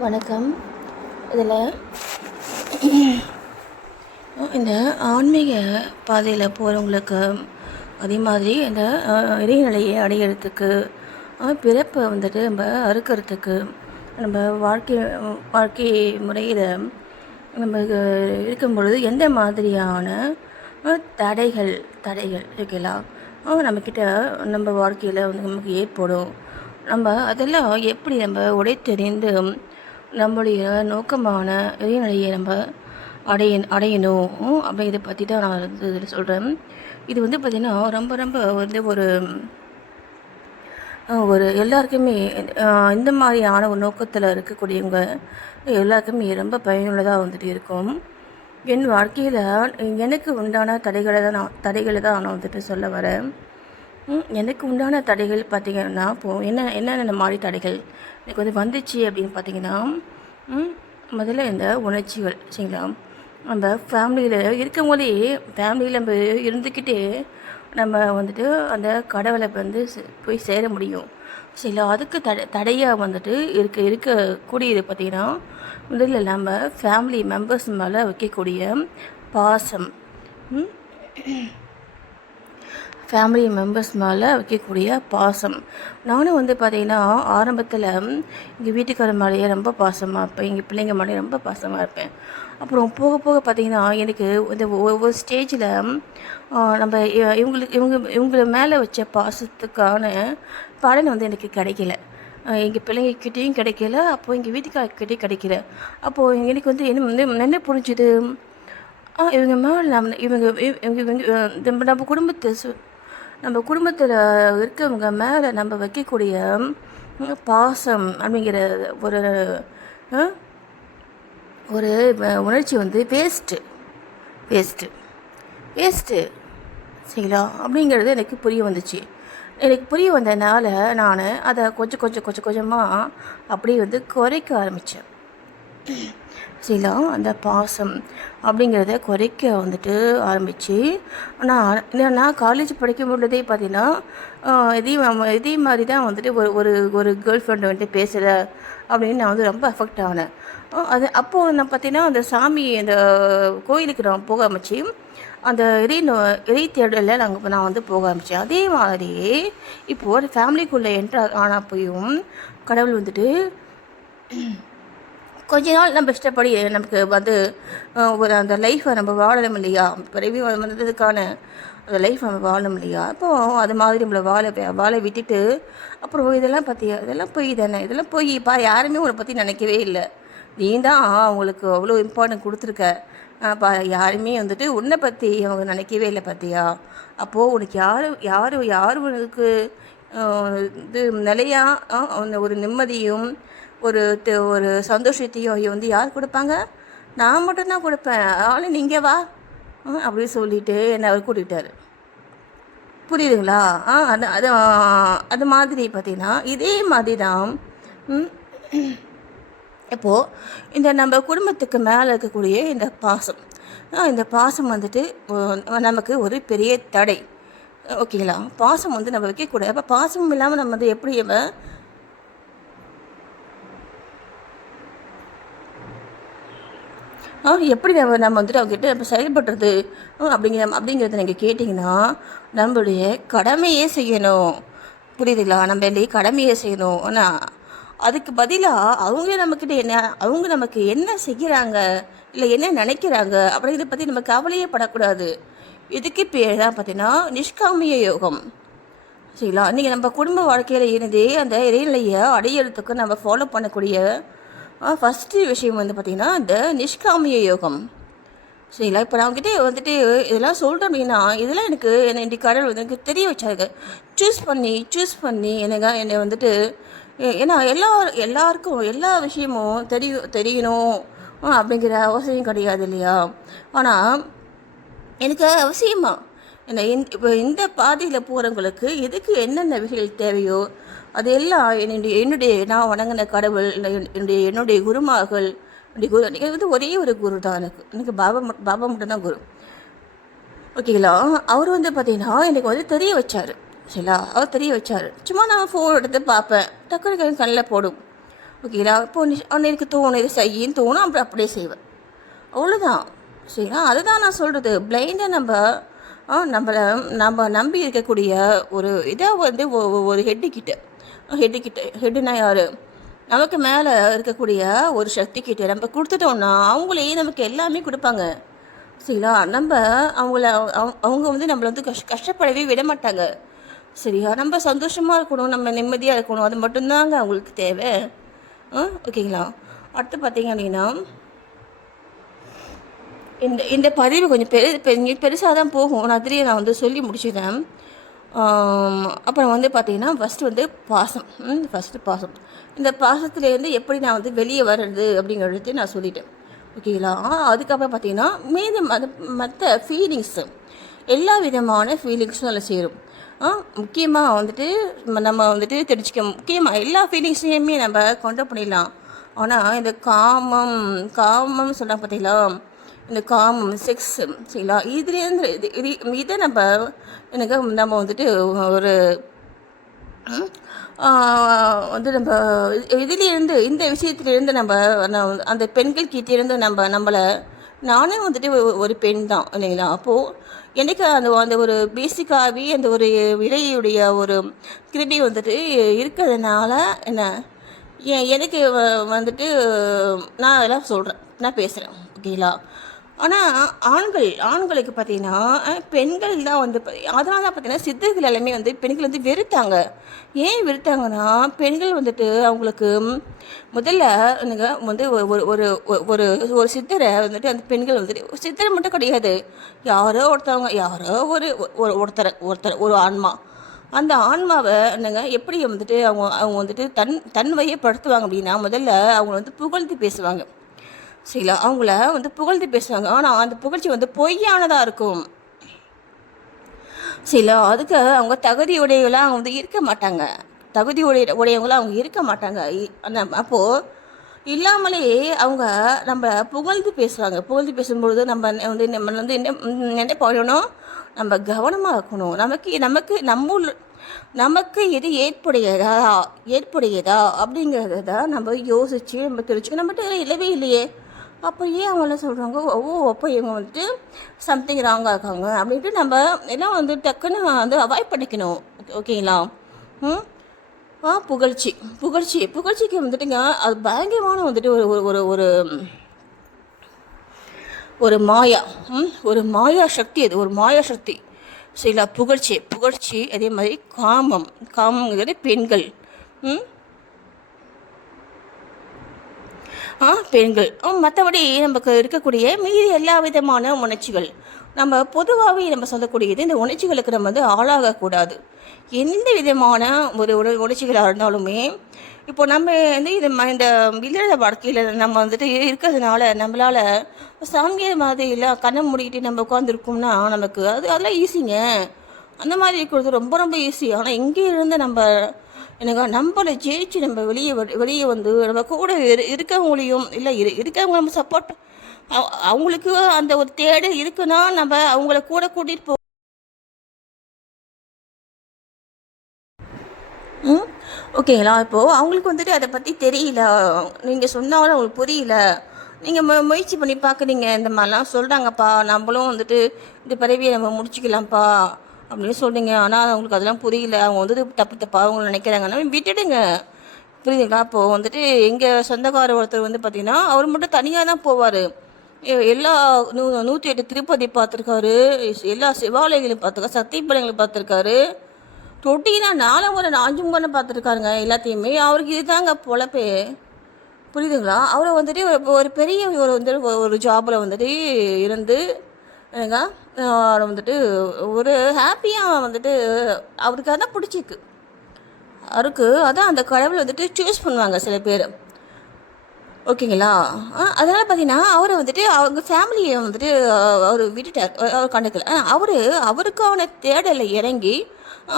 வணக்கம். இதில் இந்த ஆன்மீக பாதையில் போகிறவங்களுக்கு அதே மாதிரி இந்த இறைநிலையை அடையிறதுக்கு பிறப்பை வந்துட்டு நம்ம அறுக்கிறதுக்கு நம்ம வாழ்க்கை வாழ்க்கை முறையில் நம்ம இருக்கும் பொழுது எந்த மாதிரியான தடைகள் தடைகள் இருக்கலாம் நம்மக்கிட்ட நம்ம வாழ்க்கையில் வந்து நமக்கு ஏற்படும். நம்ம அதெல்லாம் எப்படி நம்ம உடை தெரிந்து நம்மளுடைய நோக்கமான இறைநிலையை நம்ம அடைய அடையணும். அப்படி இதை பற்றி தான் நான் வந்து இதில் சொல்கிறேன் இது வந்து பார்த்திங்கன்னா ரொம்ப ரொம்ப வந்து ஒரு ஒரு எல்லாருக்குமே இந்த மாதிரியான ஒரு நோக்கத்தில் இருக்கக்கூடியவங்க எல்லாருக்குமே ரொம்ப பயனுள்ளதாக வந்துட்டு இருக்கும். என் வாழ்க்கையில் எனக்கு உண்டான தடைகளை தான் நான் தடைகளை தான் நான் வந்துட்டு சொல்ல வரேன். எனக்கு உண்டான தடைகள் பார்த்திங்கன்னா இப்போது என்ன என்னென்ன மாதிரி தடைகள்? எனக்கு வந்து வந்துச்சு அப்படின்னு பார்த்தீங்கன்னா முதல்ல இந்த உணர்ச்சிகள் சரிங்களா? நம்ம ஃபேமிலியில் இருக்கும் போதே ஃபேமிலியில் நம்ம இருந்துக்கிட்டே நம்ம வந்துட்டு அந்த கடவுளை வந்து சே- போய் சேர முடியும். சரிங்களா? அதுக்கு தடை தடையாக வந்துட்டு இருக்க இருக்கக்கூடியது பார்த்திங்கன்னா முதல்ல நம்ம ஃபேமிலி மெம்பர்ஸ் மேலே வைக்கக்கூடிய பாசம் ம் ஃபேமிலி மெம்பர்ஸ் மேலே வைக்கக்கூடிய பாசம் நானும் வந்து பார்த்தீங்கன்னா ஆரம்பத்தில் எங்கள் வீட்டுக்காரர் மேலேயே ரொம்ப பாசமாக இருப்பேன் எங்கள் பிள்ளைங்க மேலேயே ரொம்ப பாசமாக இருப்பேன் அப்புறம் போக போக பார்த்தீங்கன்னா எனக்கு இந்த ஒவ்வொரு ஸ்டேஜில் நம்ம இவங்களுக்கு இவங்க இவங்கள மேலே வச்ச பாசத்துக்கான பலன் வந்து எனக்கு கிடைக்கல எங்கள் பிள்ளைங்கக்கிட்டேயும் கிடைக்கல அப்போது எங்கள் வீட்டுக்காரர்கிட்டையும் கிடைக்கல அப்போது எனக்கு வந்து என்ன வந்து என்ன புரிஞ்சுது இவங்க மேலே நம்ம இவங்க இவ- இவங்க இவங்க நம்ம நம்ம குடும்பத்தை சு நம்ம குடும்பத்தில் இருக்கவங்க மேலே நம்ம வைக்கக்கூடிய பாசம் அப்படிங்கிற ஒரு ஒரு உணர்ச்சி வந்து வேஸ்ட்டு வேஸ்ட்டு வேஸ்ட்டு சரிங்களா? அப்படிங்கிறது எனக்கு புரிய வந்துச்சு. எனக்கு புரிய வந்ததுனால நான் அதை கொஞ்சம் கொஞ்சம் கொஞ்சம் கொஞ்சமாக அப்படியே வந்து குறைக்க ஆரம்பித்தேன் சரிங்களா அந்த பாசம் அப்படிங்கிறத குறைக்க வந்துட்டு ஆரம்பித்து ஆனால் நான் காலேஜ் படிக்கும் பொழுதே பார்த்தீங்கன்னா இதே இதே மாதிரி தான் வந்துட்டு ஒரு ஒரு ஒரு கேர்ள் ஃப்ரெண்டு வந்துட்டு பேசுகிற அப்படின்னு நான் வந்து ரொம்ப அஃபெக்ட் ஆனேன். அது அப்போது நான் பார்த்தீங்கன்னா அந்த சாமி அந்த கோயிலுக்கு நான் போக ஆரம்பிச்சு அந்த இறை நோ இறை தேடலில் நாங்கள் நான் வந்து போக ஆரம்பித்தேன் அதே மாதிரி இப்போது ஒரு ஃபேமிலிக்குள்ளே என்ட்ரு ஆனால் போயும் கடவுள் வந்துட்டு கொஞ்ச நாள் நம்ம இஷ்டப்படி நமக்கு வந்து ஒரு அந்த லைஃப்பை நம்ம வாழணும் இல்லையா? பிறவி வந்ததுக்கான அந்த லைஃப் நம்ம வாழணும் இல்லையா? அப்போ அது மாதிரி நம்மளை வாழ வாழை வாழ விட்டுட்டு அப்புறம் இதெல்லாம் பற்றியா இதெல்லாம் போய் தானே? இதெல்லாம் போய். இப்போ யாருமே உன்னை பற்றி நினைக்கவே இல்லை. நீ தான் அவங்களுக்கு அவ்வளோ இம்பார்ட்டன்ட் கொடுத்துருக்க. பா யாருமே வந்துட்டு உன்னை பற்றி அவங்க நினைக்கவே இல்லை பார்த்தியா அப்போது உனக்கு யார் யார் யார் உனக்கு இது நிலையாக ஒரு நிம்மதியும் ஒரு ஒரு சந்தோஷத்தையும் ஐயோ வந்து யார் கொடுப்பாங்க? நான் மட்டும்தான் கொடுப்பேன். ஆளு நீங்கள் வா. அப்படின்னு சொல்லிட்டு என்னை அவர் கூட்டிகிட்டாரு புரியுதுங்களா? ஆ அது அது அது மாதிரி பார்த்திங்கன்னா இதே மாதிரி தான் இப்போது இந்த நம்ம குடும்பத்துக்கு மேலே இருக்கக்கூடிய இந்த பாசம். இந்த பாசம் வந்துட்டு நமக்கு ஒரு பெரிய தடை. ஓகேங்களா? பாசம் வந்து நம்ம வைக்கக்கூடாது. அப்போ பாசம் இல்லாமல் நம்ம வந்து எப்படி நம்ம ஆ எப்படி நம்ம நம்ம வந்துட்டு அவங்ககிட்ட நம்ம செயல்படுறது? அப்படிங்கிற அப்படிங்கிறத நீங்கள் கேட்டிங்கன்னா நம்மளுடைய கடமையே செய்யணும். புரியுதுங்களா? நம்ம இல்லையே கடமையே செய்யணும். ஆனால் அதுக்கு பதிலாக அவங்க நம்மக்கிட்ட என்ன அவங்க நமக்கு என்ன செய்கிறாங்க இல்லை என்ன நினைக்கிறாங்க? அப்படிங்கிறத பற்றி நம்ம கவலையே படக்கூடாது. இதுக்கு பேர் தான் பார்த்தீங்கன்னா நிஷ்காமிய யோகம். சரிங்களா? நீங்கள் நம்ம குடும்ப வாழ்க்கையில் இருந்தே அந்த இறைநிலையை அடையிறதுக்கு நம்ம ஃபாலோ பண்ணக்கூடிய ஃபஸ்ட்டு விஷயம் வந்து பார்த்திங்கன்னா இந்த நிஷ்காமிய யோகம். சரிங்களா இப்போ நான் கிட்டே வந்துட்டு இதெல்லாம் சொல்கிறேன் அப்படின்னா இதெல்லாம் எனக்கு என்னை இன்றைக்கு கடவுள் வந்து எனக்கு தெரிய வச்சாரு. சூஸ் பண்ணி சூஸ் பண்ணி என்னங்க என்னை வந்துட்டு ஏ- ஏன்னா எல்லா எல்லாருக்கும் எல்லா விஷயமும் தெரிய தெரியணும். அப்படிங்கிற அவசியம் கிடையாது இல்லையா? ஆனால் எனக்கு அவசியமா என்ன இந்த இப்போ இந்த பாதையில் போகிறவங்களுக்கு எதுக்கு என்னென்ன விஷயங்கள் தேவையோ அது எல்லாம் என்னுடைய என்னுடைய நான் வணங்கின கடவுள் இல்லை என்னுடைய என்னுடைய குருமார்கள் என்னுடைய குரு எனக்கு வந்து ஒரே ஒரு குரு தான் எனக்கு. எனக்கு பாபா பாபா மட்டும்தான் குரு. ஓகேங்களா அவர் வந்து பார்த்தீங்கன்னா எனக்கு வந்து தெரிய வச்சார். சரிங்களா அவர் தெரிய வச்சார். சும்மா நான் ஃபோன் எடுத்து பார்ப்பேன். டக்குனு கண்ணில் போடும். ஓகேங்களா இப்போ ஒன்று எனக்கு தோணும் இது செய்யின்னு தோணும் அப்புறம் அப்படியே செய்வேன். அவ்வளோதான் சரிங்களா அதுதான் நான் சொல்கிறது பிளைண்டாக நம்ம நம்மளை நம்ம நம்பி இருக்கக்கூடிய ஒரு இதை வந்து ஒரு ஹெட்டு ஹெட்டுக்கிட்ட ஹெட்டு கிட்ட ஹெட்டுனா யார்? நமக்கு மேலே இருக்கக்கூடிய ஒரு சக்திக்கிட்ட நம்ம கொடுத்துட்டோம்னா அவங்களே நமக்கு எல்லாமே கொடுப்பாங்க. சரிங்களா நம்ம அவங்கள அவங்க- அவங்க வந்து நம்மளை வந்து கஷ் கஷ்டப்படவே விட மாட்டாங்க. சரியா? நம்ம சந்தோஷமாக இருக்கணும் நம்ம நிம்மதியாக இருக்கணும் அது மட்டும்தாங்க அவங்களுக்கு தேவை. ஆ? ஓகேங்களா? அடுத்து பார்த்தீங்க அப்படின்னா இந்த இந்த பதிவு கொஞ்சம் பெரு பெருசாக தான் போகும். நான் அதிலேயே நான் வந்து சொல்லி முடிச்சிட்டேன் அப்புறம் வந்து பார்த்தீங்கன்னா ஃபஸ்ட்டு வந்து பாசம். ஃபஸ்ட்டு பாசம். இந்த பாசத்துலேருந்து எப்படி நான் வந்து வெளியே வர்றது அப்படிங்கிறத நான் சொல்லிட்டேன். ஓகேங்களா அதுக்கப்புறம் பார்த்தீங்கன்னா மீதி மற்ற மற்ற ஃபீலிங்ஸு எல்லா விதமான ஃபீலிங்ஸும் அதில் சேரும். ஆ முக்கியமாக வந்துட்டு நம்ம- நம்ம வந்துட்டு தெரிஞ்சுக்க முக்கியமாக எல்லா ஃபீலிங்ஸையுமே நம்ம கொண்டு பண்ணிடலாம். ஆனால் இந்த காமம் காமம் சொன்னால் பார்த்தீங்களா இந்த காமம் செக்ஸ் சரிங்களா? இதுலேருந்து இது இது இதை நம்ம எனக்கு நம்ம வந்துட்டு ஒரு வந்து நம்ம இது- இந்த விஷயத்துலேருந்து நம்ம நான் அந்த பெண்கள் கிட்டேருந்து நம்ம நம்மளை நானே வந்துட்டு ஒரு- பெண் தான் இல்லைங்களா? அப்போது எனக்கு அந்த அந்த ஒரு பேசிக்காகவே அந்த ஒரு விலையுடைய ஒரு கிருபி வந்துட்டு இருக்கிறதுனால என்ன எனக்கு வ- வந்துட்டு நான் அதெல்லாம் சொல்கிறேன் நான் பேசுகிறேன் ஓகேங்களா? ஆனால் ஆண்கள் ஆண்களுக்கு பார்த்தீங்கன்னா பெண்கள் தான் வந்து அதனால தான் பார்த்தீங்கன்னா சித்தர்கள் எல்லாமே வந்து பெண்கள் வந்து வெறுத்தாங்க. ஏன் வெறுத்தாங்கன்னா பெண்கள் வந்துட்டு அவங்களுக்கு முதல்ல என்னங்க வந்து ஒரு ஒரு ஒரு ஒரு சித்தரை வந்துட்டு அந்த பெண்கள் வந்துட்டு ஒரு சித்தரை மட்டும் கிடையாது. யாரோ ஒருத்தவங்க யாரோ ஒரு ஒரு ஒருத்தர் ஒருத்தர் ஒரு ஆன்மா. அந்த ஆன்மாவை என்னங்க எப்படி வந்துட்டு அவங்க அவங்க வந்துட்டு தன் தன்மையப்படுத்துவாங்க அப்படின்னா முதல்ல அவங்க வந்து புகழ்ந்து பேசுவாங்க. சரிங்களா அவங்கள வந்து புகழ்ந்து பேசுவாங்க. ஆனால் அந்த புகழ்ச்சி வந்து பொய்யானதாக இருக்கும். சில அதுக்கு அவங்க தகுதியுடையவங்களாம் அவங்க வந்து இருக்க மாட்டாங்க. தகுதி உடைய உடையவங்களாம் அவங்க இருக்க மாட்டாங்க. இ- அந்த- அப்போது இல்லாமலே அவங்க நம்ம புகழ்ந்து பேசுவாங்க. புகழ்ந்து பேசும்பொழுது நம்ம வந்து நம்ம வந்து என்ன என்ன பண்ணணும்? நம்ம கவனமாக இருக்கணும். நமக்கு நமக்கு நம்ம நமக்கு எது ஏற்புடையதா ஏற்புடையதா அப்படிங்கிறத தான் நம்ம யோசித்து நம்ம தெரிஞ்சுக்கணும். நம்மகிட்ட இல்லவே இல்லையே. அப்போ ஏன் அவங்கள சொல்கிறாங்க ஓ அப்போ இவங்க வந்துட்டு சம்திங் ராங்காக இருக்காங்க அப்படின்ட்டு நம்ம எல்லாம் வந்து டக்குன்னு வந்து அவாய்ட் பண்ணிக்கணும். ஓகேங்களா? ம்? ஆ புகழ்ச்சி. புகழ்ச்சி. புகழ்ச்சிக்கு வந்துட்டுங்க அது பயங்கரமான வந்துட்டு ஒரு ஒரு ஒரு ஒரு ஒரு மாயா. ம்? ஒரு மாயா சக்தி அது. ஒரு மாயா சக்தி. சரிங்களா? புகழ்ச்சி. புகழ்ச்சி அதே மாதிரி காமம். காமங்கிறது பெண்கள். ம் ஆ பெண்கள். மற்றபடி நமக்கு இருக்கக்கூடிய மீதி எல்லா விதமான உணர்ச்சிகள். நம்ம பொதுவாகவே நம்ம சொல்லக்கூடியது இந்த உணர்ச்சிகளுக்கு நம்ம வந்து ஆளாகக்கூடாது. எந்த விதமான ஒரு உண உணர்ச்சிகளாக இருந்தாலுமே இப்போ நம்ம வந்து இது இந்த இல்லற வாழ்க்கையில் நம்ம வந்துட்டு இருக்கிறதுனால நம்மளால் சாமியார் மாதிரி இல்லை கண்ணை மூடிக்கிட்டு நம்ம உட்காந்துருக்கோம்னா நமக்கு அது அதெல்லாம் ஈஸிங்க அந்த மாதிரி இருக்கிறது ரொம்ப ரொம்ப ஈஸி ஆனால் இங்கே இருந்து நம்ம எனக்கு நம்மளை ஜெயிச்சு நம்ம வெளியே வ- வெளியே வந்து நம்ம கூட இரு இருக்கவங்களையும் இல்லை இரு இருக்கவங்க நம்ம சப்போர்ட் அவங்களுக்கு அந்த ஒரு தேடல் இருக்குன்னா நம்ம அவங்கள கூட கூட்டிகிட்டு போ ம்? ஓகேங்களா இப்போது அவங்களுக்கு வந்துட்டு அதை பற்றி தெரியல. நீங்கள் சொன்னாலும் அவங்களுக்கு புரியல. நீங்கள் முயற்சி பண்ணி பார்க்குறீங்க இந்த மாதிரிலாம் சொல்கிறாங்கப்பா நம்மளும் வந்துட்டு இந்த பதவியை நம்ம முடிச்சுக்கலாம்ப்பா. அப்படின்னு சொல்கிறீங்க ஆனால் அவங்களுக்கு அதெல்லாம் புரியல. அவங்க வந்து தப்பு தப்பாக அவங்க நினைக்கிறாங்கன்னா விட்டுடுங்க. புரியுதுங்களா? அப்போது வந்துட்டு எங்கள் சொந்தக்காரர் ஒருத்தர் வந்து பார்த்திங்கன்னா அவர் மட்டும் தனியாக தான் போவார். எல்லா நூ நூற்றி எட்டு திருப்பதி பார்த்துருக்காரு எல்லா சிவாலயங்களையும் பார்த்துருக்காரு சத்தியப்படங்களையும் பார்த்துருக்காரு தொட்டினா நாலு முறை அஞ்சு முறை பார்த்துருக்காருங்க எல்லாத்தையுமே. அவருக்கு இதுதாங்க பொழப்பே. புரியுதுங்களா? அவரை வந்துட்டு ஒரு- ஒரு பெரிய ஒரு வந்து ஒரு- ஒரு ஜாபில் வந்துட்டு இருந்து என்னங்க? வந்துட்டு ஒரு ஹாப்பியாக வந்துட்டு அவருக்கு அதான் பிடிச்சிருக்கு. அவருக்கு அதான் அந்த கடவுளை வந்துட்டு சூஸ் பண்ணுவாங்க சில பேர். ஓகேங்களா? அதனால் பார்த்தீங்கன்னா அவரை வந்துட்டு அவங்க ஃபேமிலியை வந்துட்டு அவர் விட்டுட்டார். அவர் கண்டுக்கல. ஆனால் அவர் அவருக்கான தேடலை இறங்கி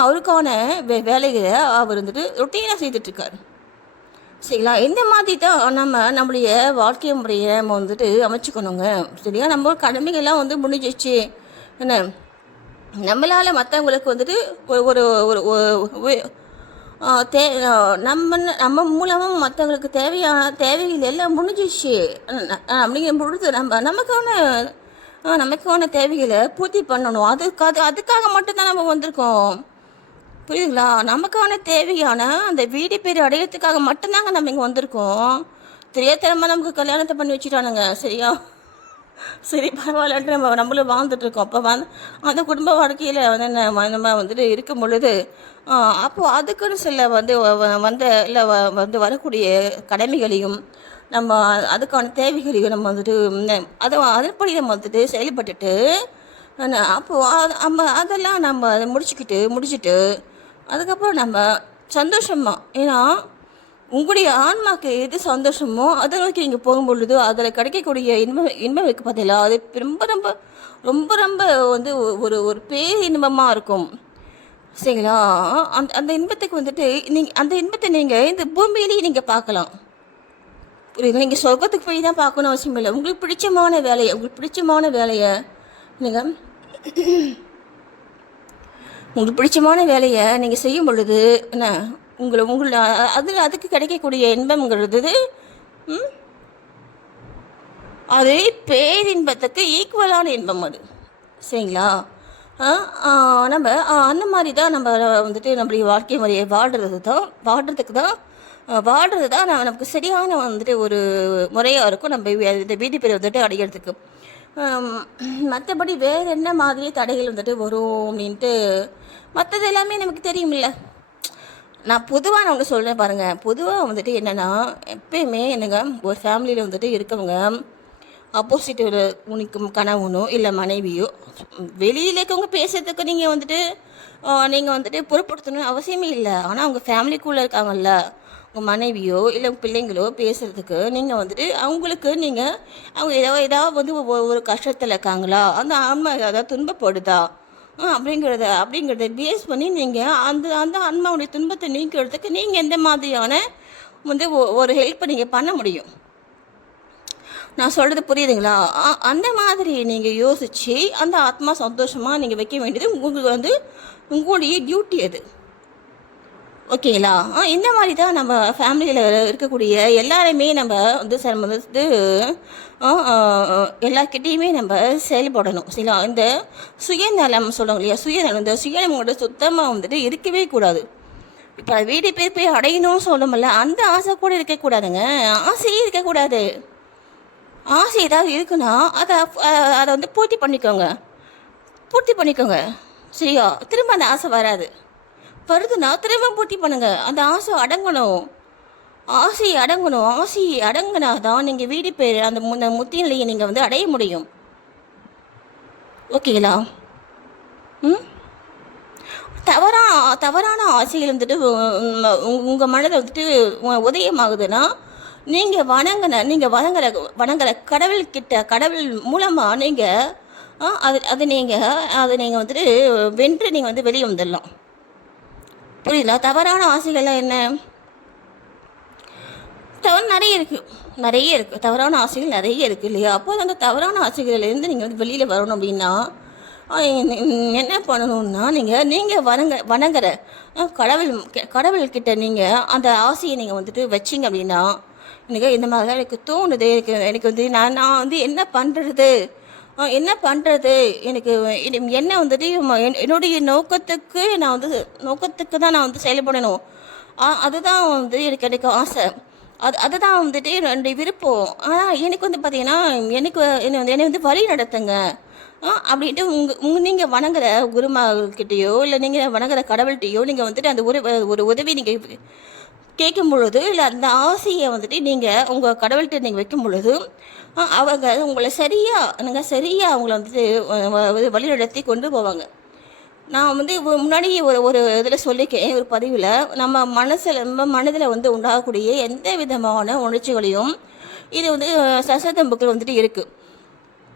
அவருக்கான வே வேலைகளை அவர் வந்துட்டு ரொட்டீனாக செய்துட்ருக்கார் சரிங்களா? இந்த மாதிரி தான் நம்ம நம்மளுடைய வாழ்க்கை முறையை நம்ம வந்துட்டு அமைச்சுக்கணுங்க. சரியா? நம்ம கடமைகள்லாம் வந்து முடிஞ்சிச்சு என்ன? நம்மளால் மற்றவங்களுக்கு வந்துட்டு ஒரு ஒரு ஒரு தே நம்ம நம்ம மூலமாக மற்றவங்களுக்கு தேவையான தேவைகள் எல்லாம் முடிஞ்சிச்சு அப்படிங்கிற பொழுது நம்ம நமக்கான ஆ, நமக்கான தேவைகளை பூர்த்தி பண்ணணும். அதுக்கு அது அதுக்காக மட்டும்தான் நம்ம வந்திருக்கோம். புரியுதுங்களா? நமக்கான தேவையான அந்த வீடு பேர் அடையிறதுக்காக மட்டும்தாங்க நம்ம இங்கே வந்திருக்கோம். தெரியாதனமாக நமக்கு கல்யாணத்தை பண்ணி வச்சுட்டானுங்க. சரியா? சரி பரவாயில்லன்ட்டு நம்ம நம்மளும் வாழ்ந்துட்டு இருக்கோம். அப்போ வந்து அந்த குடும்ப வாழ்க்கையில் வந்து நம்ம நம்ம வந்துட்டு இருக்கும் பொழுது அப்போது அதுக்குன்னு சில வந்து வ- வ- வந்த இல்லை வந்து வரக்கூடிய கடமைகளையும் நம்ம அதுக்கான தேவைகளையும் நம்ம வந்துட்டு அதை அதன்படி நம்ம வந்துட்டு செயல்பட்டுட்டு அப்போது நம்ம அதெல்லாம் நம்ம அதை முடிச்சுக்கிட்டு முடிச்சுட்டு அதுக்கப்புறம் நம்ம சந்தோஷமா ஏன்னா உங்களுடைய ஆன்மாக்கு எது சந்தோஷமோ அதை நோக்கி நீங்கள் போகும்பொழுது அதில் கிடைக்கக்கூடிய இன்பம் இன்பம் இருக்கு பார்த்தீங்களா? அது ரொம்ப ரொம்ப ரொம்ப ரொம்ப வந்து ஒரு ஒரு பேர் இன்பமாக இருக்கும். சரிங்களா? அந்த அந்த இன்பத்துக்கு வந்துட்டு நீங்கள் அந்த இன்பத்தை நீங்கள் இந்த பூமியிலேயே நீங்கள் பார்க்கலாம். புரியுது? நீங்கள் சொர்க்கத்துக்கு போய் தான் பார்க்கணும் அவசியம் இல்லை. உங்களுக்கு பிடிச்சமான வேலையை உங்களுக்கு பிடிச்சமான வேலையை நீங்கள் உங்களுக்கு பிடிச்சமான வேலையை நீங்கள் செய்யும் பொழுது என்ன உங்களை உங்களை அதில் அதுக்கு கிடைக்கக்கூடிய இன்பம்ங்கிறது ம், அது பேரின்பத்துக்கு ஈக்குவலான இன்பம் அது. சரிங்களா? நம்ம அந்த மாதிரி தான் நம்ம வந்துட்டு நம்மளுடைய வாழ்க்கை முறையை வாழ்கிறது தான் வாழ்கிறதுக்கு தான் வாழ்கிறது தான் நமக்கு சரியான வந்துட்டு ஒரு முறையாக இருக்கும். நம்ம இந்த வீதி பேர் வந்துட்டு அடையிறதுக்கு. மற்றபடி வேறு என்ன மாதிரி தடைகள் வந்துட்டு வரும் அப்படின்ட்டு மற்றது எல்லாமே நமக்கு தெரியுமில்ல நான் பொதுவாக நான் ஒன்று சொல்கிறேன் பாருங்கள் பொதுவாக வந்துட்டு என்னென்னா எப்பயுமே என்னங்க ஒரு ஃபேமிலியில் வந்துட்டு இருக்கவங்க அப்போசிட் ஒரு உனிக்கும் கணவனோ இல்லை மனைவியோ வெளியில் இருக்கவங்க பேசுறதுக்கு நீங்கள் வந்துட்டு நீங்கள் வந்துட்டு பொருட்படுத்தணும்னு அவசியமே இல்லை. ஆனால் அவங்க ஃபேமிலிக்குள்ளே இருக்காங்கல்ல உங்கள் மனைவியோ இல்லை உங்கள் பிள்ளைங்களோ பேசுகிறதுக்கு நீங்கள் வந்துட்டு அவங்களுக்கு நீங்கள் அவங்க ஏதோ ஏதாவது வந்து ஒரு கஷ்டத்தில் இருக்காங்களா? அந்த ஆன்மா ஏதாவது துன்பப்படுதா? ஆ, அப்படிங்கிறத அப்படிங்கிறத பேஸ் பண்ணி நீங்கள் அந்த அந்த ஆன்மாவுடைய துன்பத்தை நீக்கிறதுக்கு நீங்கள் எந்த மாதிரியான வந்து ஒ- ஒரு ஹெல்ப்பை நீங்கள் பண்ண முடியும்? நான் சொல்கிறது புரியுதுங்களா? அ- அந்த மாதிரி நீங்கள் யோசித்து அந்த ஆத்மா சந்தோஷமாக நீங்கள் வைக்க வேண்டியது உங்களுக்கு வந்து உங்களுடைய டியூட்டி அது. ஓகேங்களா ஆ, இந்த மாதிரி தான் நம்ம ஃபேமிலியில் இருக்கக்கூடிய எல்லாருமே நம்ம வந்து சார் வந்து ஆ, எல்லார்கிட்டேயுமே நம்ம செயல்படணும். சரிங்களா? இந்த சுயநலம் சொல்லுவாங்க இல்லையா? சுயநலம் இந்த சுயநலம் கூட சுத்தமாக வந்துட்டு இருக்கவே கூடாது. இப்போ வீடு பேர் போய் அடையணும்னு சொல்லணும்ல அந்த ஆசை கூட இருக்கக்கூடாதுங்க. ஆசையே இருக்கக்கூடாது. ஆசை ஏதாவது இருக்குன்னா அதை அதை வந்து பூர்த்தி பண்ணிக்கோங்க. பூர்த்தி பண்ணிக்கோங்க. சரியா? திரும்ப அந்த ஆசை வராது. பருதுனா திரும்ப பூட்டி பண்ணுங்க. அந்த ஆசை அடங்கணும். ஆசை அடங்கணும். ஆசை அடங்கினா தான் நீங்கள் வீடு பேர் அந்த முத்தி நிலையை நீங்கள் வந்து அடைய முடியும். ஓகேங்களா? ம்? தவறா தவறான ஆசைகள் வந்துட்டு உங்கள் மனதில் வந்துட்டு உ- உதயமாகுதுன்னா நீங்கள் வணங்கின நீங்கள் வணங்குற வணங்குற கடவுள்கிட்ட கடவுள் மூலமாக நீங்கள் அது அது நீங்கள் அதை நீங்கள் வந்துட்டு வென்று நீங்கள் வந்து வெளியே வந்துடலாம். புரியுதா? தவறான ஆசைகள்லாம் என்ன? தவறு நிறைய இருக்குது நிறைய இருக்குது தவறான ஆசைகள் நிறைய இருக்குது இல்லையா? அப்போ அந்த தவறான ஆசைகள்லேருந்து நீங்கள் வந்து வெளியில் வரணும் அப்படின்னா என்ன- பண்ணணும்னா நீங்கள் நீங்கள் வணங்க வணங்குற கடவுள் கடவுள்கிட்ட நீங்கள் அந்த ஆசையை நீங்கள் வந்துட்டு வச்சிங்க அப்படின்னா எனக்கு இந்த மாதிரிலாம் எனக்கு தோணுது. எனக்கு எனக்கு வந்து நான் நான் வந்து என்ன பண்ணுறது என்ன பண்ணுறது எனக்கு என்ன வந்துட்டு என்னுடைய நோக்கத்துக்கு நான் வந்து நோக்கத்துக்கு தான் நான் வந்து செயல்படணும் அதுதான் வந்து எனக்கு எனக்கு ஆசை. அது அதுதான் வந்துட்டு என்னுடைய விருப்பம். ஆனால் எனக்கு வந்து பார்த்தீங்கன்னா எனக்கு என்னை வந்து என்னை வந்து வழி நடத்துங்க. ஆ, அப்படின்ட்டு உங்கள் உங்கள் நீங்கள் வணங்குற குருமார்கிட்டயோ இல்லை நீங்கள் வணங்குற கடவுள்கிட்டயோ நீங்கள் வந்துட்டு அந்த ஒரு ஒரு உதவி நீங்கள் கேட்கும் பொழுது இல்லை அந்த ஆசையை வந்துட்டு நீங்கள் உங்கள் கடவுள்கிட்ட நீங்கள் வைக்கும் பொழுது அவங்க உங்களை சரியாக நீங்கள் சரியாக அவங்கள வந்துட்டு வழிநடத்தி கொண்டு போவாங்க. நான் வந்து முன்னாடி ஒரு ஒரு இதில் சொல்லியிருக்கேன் ஒரு பதிவில் நம்ம மனசில் நம்ம மனதில் வந்து உண்டாகக்கூடிய எந்த விதமான உணர்ச்சிகளையும் இது வந்து சசதம்புக்கள் வந்துட்டு இருக்குது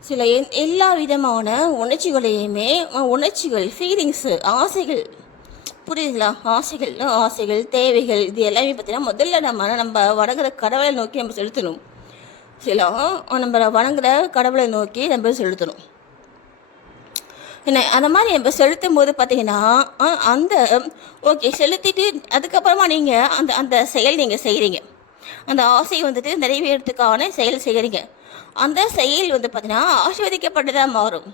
சில எல்லா விதமான உணர்ச்சிகளையுமே உணர்ச்சிகள் ஃபீலிங்ஸு ஆசைகள் புரியுதுங்களா? ஆசைகள்னா ஆசைகள் தேவைகள் இது எல்லாமே பார்த்தீங்கன்னா முதல்ல நம்ம நம்ம வணங்குற கடவுளை நோக்கி நம்ம செலுத்தணும். சில நம்ம வணங்குற கடவுளை நோக்கி நம்ம செலுத்தணும். என்ன அந்த மாதிரி நம்ம செலுத்தும் போது பார்த்தீங்கன்னா அந்த ஓகே செலுத்திட்டு அதுக்கப்புறமா நீங்கள் அந்த அந்த செயல் நீங்கள் செய்கிறீங்க அந்த ஆசையை வந்துட்டு நிறைவேறதுக்கான செயல் செய்கிறீங்க அந்த செயல் வந்து பார்த்தீங்கன்னா ஆசீர்வதிக்கப்பட்டதாக மாறும்.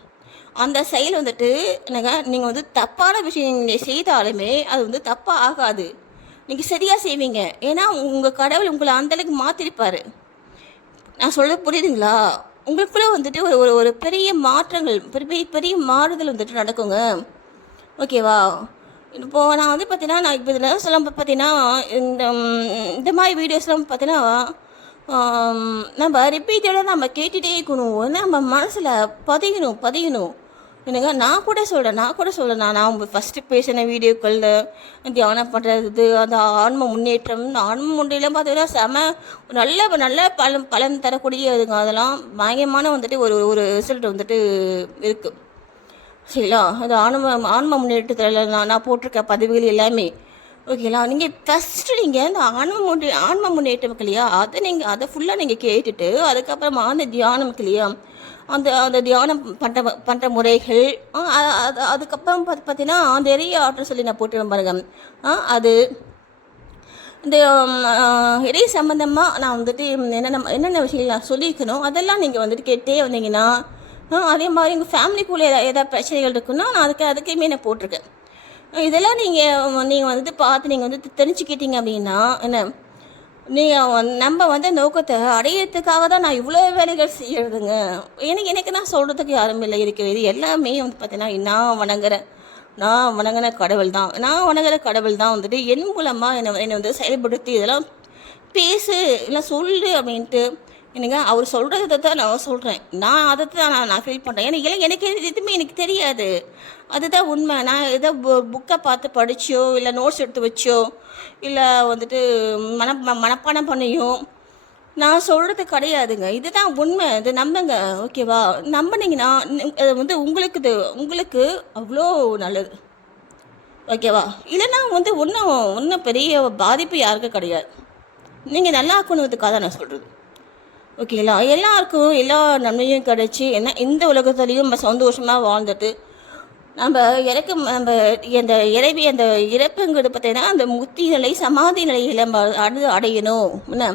அந்த செயல் வந்துட்டு என்னங்க நீங்கள் வந்து தப்பான விஷயம் நீங்கள் செய்தாலுமே அது வந்து தப்பாக ஆகாது. நீங்கள் சரியாக செய்வீங்க. ஏன்னா உங்கள் கடவுள் உங்களை அந்தளவுக்கு மாற்றிருப்பார் நான் சொல்கிறது புரியுதுங்களா? உங்களுக்குள்ளே வந்துட்டு ஒரு ஒரு ஒரு பெரிய மாற்றங்கள் பெரிய பெரிய மாறுதல் வந்துட்டு நடக்குங்க. ஓகேவா? இப்போ நான் வந்து பார்த்தீங்கன்னா நான் இப்போ இதில் சொல்ல பார்த்தீங்கன்னா இந்த இந்த மாதிரி வீடியோஸ்லாம் பார்த்தீங்கன்னா நம்ம ரிப்பீட்டடாக நம்ம கேட்டுகிட்டே இருக்கணும். நம்ம மனசில் பதியணும் பதியணும். என்னங்க நான் கூட சொல்கிறேன் நான் கூட சொல்கிறேன் நான் நான் ஃபஸ்ட்டு பேசின வீடியோக்களில் தியானம் பண்ணுறது அந்த ஆன்ம முன்னேற்றம் இந்த ஆன்ம முன்னேலாம் பார்த்தீங்கன்னா செம நல்ல நல்ல பலன் பலன் தரக்கூடியதுங்க. அதெல்லாம் பயங்கரமான வந்துட்டு ஒரு ஒரு ரிசல்ட் வந்துட்டு இருக்குது சரிங்களா? அது ஆன்ம ஆன்ம முன்னேற்றத்தில் நான் நான் போட்டிருக்க பதிவுகள் எல்லாமே. ஓகேங்களா? நீங்கள் ஃபஸ்ட்டு நீங்கள் அந்த ஆன்ம முன்னே ஆன்ம முன்னேற்றம் இல்லையா? அதை நீங்கள் அதை ஃபுல்லாக நீங்கள் கேட்டுட்டு அதுக்கப்புறமா அந்த தியானம் இல்லையா? அந்த அந்த தியானம் பண்ணுற பண்ணுற முறைகள் அது அதுக்கப்புறம் பார்த்து பார்த்தீங்கன்னா நிறைய ஆர்டர் சொல்லி நான் போட்டுருவேன் பாருங்க. ஆ, அது இந்த இறை சம்மந்தமாக நான் வந்துட்டு என்னென்ன என்னென்ன விஷயங்கள் நான் சொல்லியிருக்கணும் அதெல்லாம் நீங்கள் வந்துட்டு கேட்டே வந்தீங்கன்னா அதே மாதிரி உங்கள் ஃபேமிலிக்குள்ளே ஏதாவது ஏதாவது பிரச்சனைகள் இருக்குன்னா நான் அதுக்கு அதுக்குமே நான் போட்டிருக்கேன். இதெல்லாம் நீங்கள் நீங்கள் வந்துட்டு பார்த்து நீங்கள் வந்து தெரிஞ்சுக்கிட்டீங்க அப்படின்னா என்ன நீங்கள் நம்ம வந்து நோக்கத்தை அடையிறதுக்காக தான் நான் இவ்வளோ வேலைகள் செய்யறதுங்க. எனக்கு எனக்கு நான் சொல்கிறதுக்கு யாரும் இல்லை. இருக்கிறது எல்லாமே வந்து பார்த்தீங்கன்னா நான் வணங்குறேன் நான் வணங்கின கடவுள் தான். நான் வணங்குற கடவுள் தான் வந்துட்டு என் மூலமாக என்னை என்னை வந்து செயல்படுத்தி இதெல்லாம் பேசு இல்லை சொல்லு அப்படின்ட்டு என்னங்க அவர் சொல்கிறத தான் நான் சொல்கிறேன் நான் அதை தான் நான் நான் ஃபீல் பண்ணுறேன் ஏன்னா இல்லை எனக்கு எதுவுமே எனக்கு தெரியாது. அதுதான் உண்மை. நான் ஏதோ புக்கை பார்த்து படிச்சோ இல்லை நோட்ஸ் எடுத்து வச்சோ இல்லை வந்துட்டு மன மனப்பாடம் பண்ணியோ நான் சொல்கிறது கிடையாதுங்க. இதுதான் உண்மை. இது நம்புங்க. ஓகேவா நம்பினீங்கன்னா அது வந்து உங்களுக்கு இது உங்களுக்கு அவ்வளோ நல்லது. ஓகேவா இல்லைன்னா வந்து ஒன்றும் ஒன்றும் பெரிய பாதிப்பு யாருக்கும் கிடையாது. நீங்கள் நல்லா ஆக்கணுன்றதுக்காக தான் நான் சொல்கிறது ஓகேங்களா எல்லாருக்கும் எல்லா நன்மையும் கிடைச்சி என்ன இந்த உலகத்துலேயும் நம்ம சந்தோஷமாக வாழ்ந்துட்டு நம்ம இறக்க நம்ம இந்த இறைவி அந்த இறப்புங்கிறது பார்த்தீங்கன்னா அந்த முக்தி நிலை சமாதி நிலையில் நம்ம அடு அடையணும். என்ன?